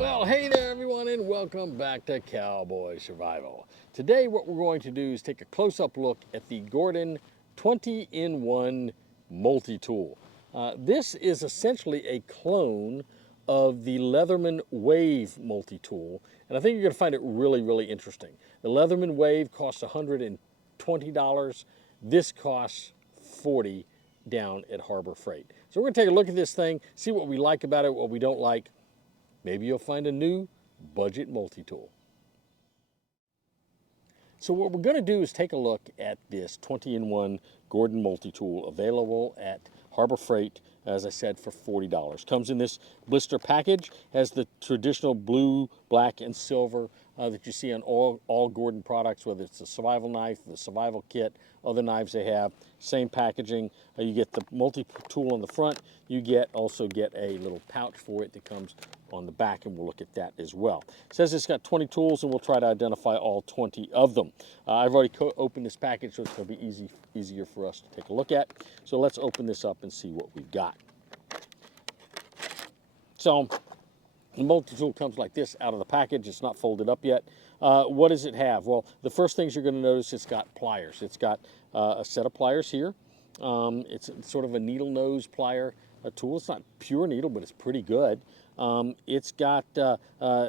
Well, hey there, everyone, and welcome back to Cowboy Survival. Today, what we're going to do is take a close-up look at the Gordon 20-in-1 multi-tool. This is essentially a clone of the Leatherman Wave multi-tool, and I think you're going to find it really, really interesting. The Leatherman Wave costs $120. This costs $40 down at Harbor Freight. So we're going to take a look at this thing, see what we like about it, what we don't like. Maybe you'll find a new budget multi-tool. So what we're going to do is take a look at this 20-in-1 Gordon multi-tool available at Harbor Freight, as I said, for $40. Comes in this blister package, has the traditional blue, black, and silver that you see on all Gordon products, whether it's the survival knife, the survival kit, other knives they have, same packaging. You get the multi-tool on the front. You also get a little pouch for it that comes on the back, and we'll look at that as well. It says it's got 20 tools, and we'll try to identify all 20 of them. I've already opened this package, so it's going to be easier for us to take a look at. So let's open this up and see what we've got. So the multi-tool comes like this out of the package. It's not folded up yet. What does it have? Well, the first things you're going to notice, it's got pliers. It's got a set of pliers here. It's sort of a needle nose plier tool. It's not pure needle, but it's pretty good. It's got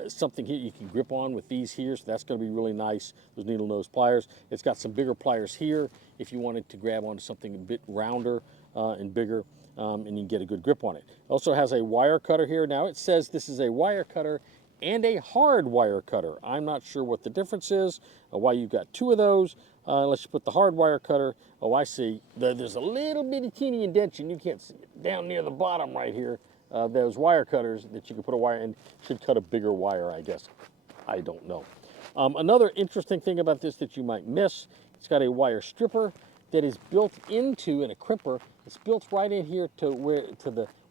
something here you can grip on with these here, so that's going to be really nice, those needle nose pliers. It's got some bigger pliers here if you wanted to grab onto something a bit rounder and bigger, and you can get a good grip on it. It also has a wire cutter here. Now it says this is a wire cutter and a hard wire cutter. I'm not sure what the difference is, why you've got two of those. Unless you put the hard wire cutter. Oh, I see. There's a little bitty teeny indentation. You can't see it down near the bottom right here. Those wire cutters that you can put a wire in should cut a bigger wire, I guess. I don't know. Another interesting thing about this that you might miss, it's got a wire stripper that is built into, in a crimper, it's built right in here to where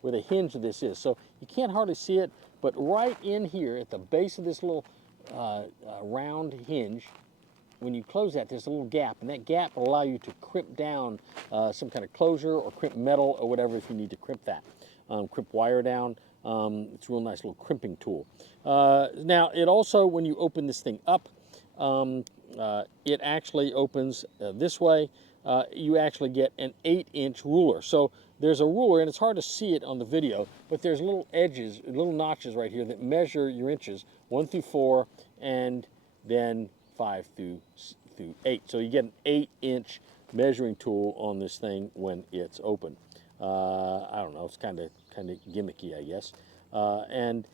the hinge of this is. So you can't hardly see it, but right in here at the base of this little round hinge, when you close that, there's a little gap, and that gap will allow you to crimp down some kind of closure or crimp metal or whatever if you need to crimp that. Crimp wire down. It's a real nice little crimping tool. Now, it also, when you open this thing up, it actually opens this way. You actually get an 8-inch ruler. So there's a ruler, and it's hard to see it on the video, but there's little edges, little notches right here that measure your inches, 1 through 4, and then 5 through 8. So you get an 8-inch measuring tool on this thing when it's open. I don't know, it's kind of gimmicky, I guess. And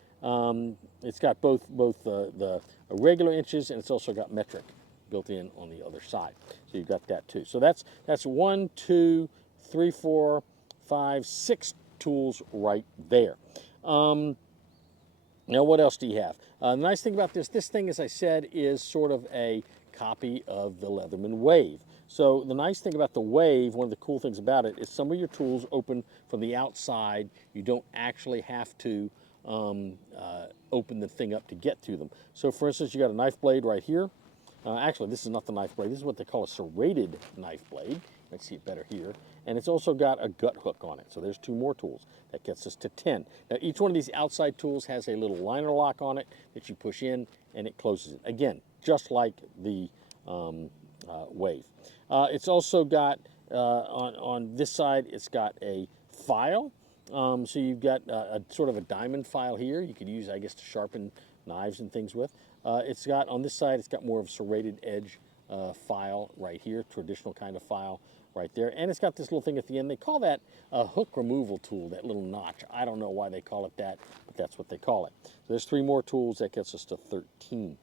it's got both the regular inches, and it's also got metric built in on the other side. So you've got that too. So that's 1, 2, 3, 4, 5, 6 tools right there. Now, what else do you have? The nice thing about this thing, as I said, is sort of a copy of the Leatherman Wave. So the nice thing about the Wave, one of the cool things about it, is some of your tools open from the outside. You don't actually have to open the thing up to get to them. So for instance, you got a knife blade right here. Actually, this is not the knife blade. This is what they call a serrated knife blade. Let's see it better here. And it's also got a gut hook on it. So there's 2 more tools. That gets us to 10. Now, each one of these outside tools has a little liner lock on it that you push in, and it closes it. Again, just like the Wave. It's also got, on this side, it's got a file. So you've got a sort of a diamond file here. You could use, I guess, to sharpen knives and things with. It's got, on this side, it's got more of a serrated edge file right here, traditional kind of file right there. And it's got this little thing at the end. They call that a hook removal tool, that little notch. I don't know why they call it that, but that's what they call it. So there's 3 more tools. That gets us to 13.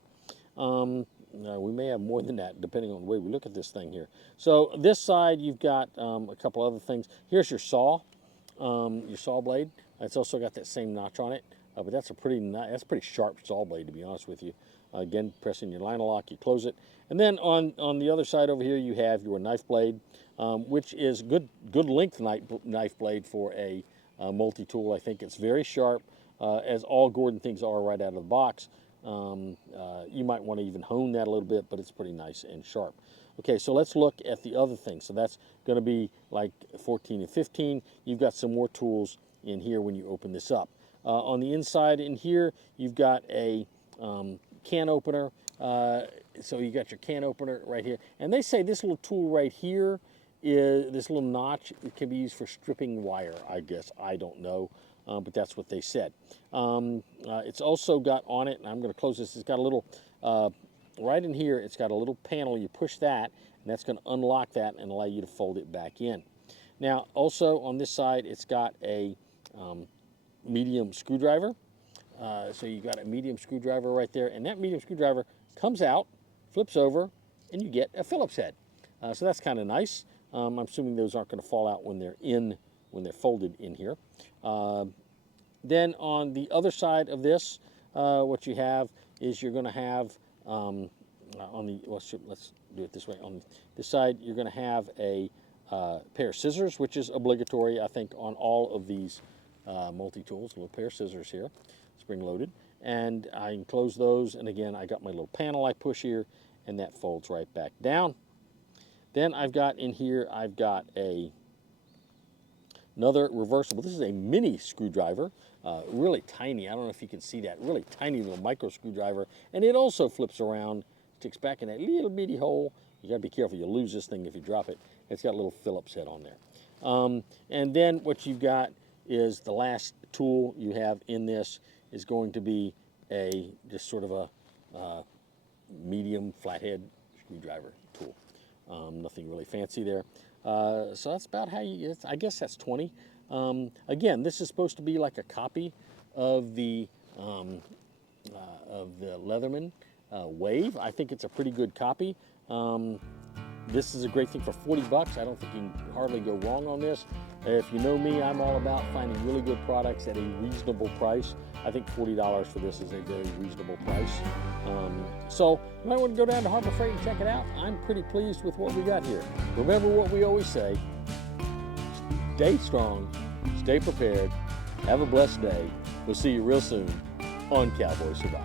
Now, we may have more than that, depending on the way we look at this thing here. So this side, you've got a couple other things. Here's your saw blade. It's also got that same notch on it, but that's a pretty sharp saw blade, to be honest with you. Again, pressing your liner lock, you close it. And then on the other side over here, you have your knife blade, which is good length knife blade for a multi-tool. I think it's very sharp, as all Gordon things are right out of the box. You might want to even hone that a little bit, but it's pretty nice and sharp. Okay, so let's look at the other things. So that's going to be like 14 and 15. You've got some more tools in here when you open this up. On the inside in here, you've got a can opener. So you got your can opener right here. And they say this little tool right here is this little notch. It can be used for stripping wire, I guess. I don't know, but that's what they said. It's also got on it, and I'm going to close this, it's got a little, right in here, it's got a little panel. You push that, and that's going to unlock that and allow you to fold it back in. Now, also on this side, it's got a medium screwdriver. So you got a medium screwdriver right there, and that medium screwdriver comes out, flips over, and you get a Phillips head. So that's kind of nice. I'm assuming those aren't going to fall out when they're folded in here. Then on the other side of this, what you have is you're going to have on the let's do it this way. On this side, you're going to have a pair of scissors, which is obligatory, I think, on all of these multi-tools. A little pair of scissors here, spring-loaded, and I can close those. And again, I got my little panel I push here, and that folds right back down. Then I've got in here, I've got another reversible. This is a mini screwdriver, really tiny. I don't know if you can see that, really tiny little micro screwdriver. And it also flips around, sticks back in that little bitty hole. You gotta be careful, you'll lose this thing if you drop it. It's got a little Phillips head on there. And then what you've got is the last tool you have in this is going to be just sort of a medium flathead screwdriver tool. Nothing really fancy there. So that's about how I guess that's 20. Again, this is supposed to be like a copy of the Leatherman Wave. I think it's a pretty good copy. This is a great thing for 40 bucks. I don't think you can hardly go wrong on this. If you know me, I'm all about finding really good products at a reasonable price. I think $40 for this is a very reasonable price. So you might want to go down to Harbor Freight and check it out. I'm pretty pleased with what we got here. Remember what we always say, stay strong, stay prepared, have a blessed day. We'll see you real soon on Cowboy Survival.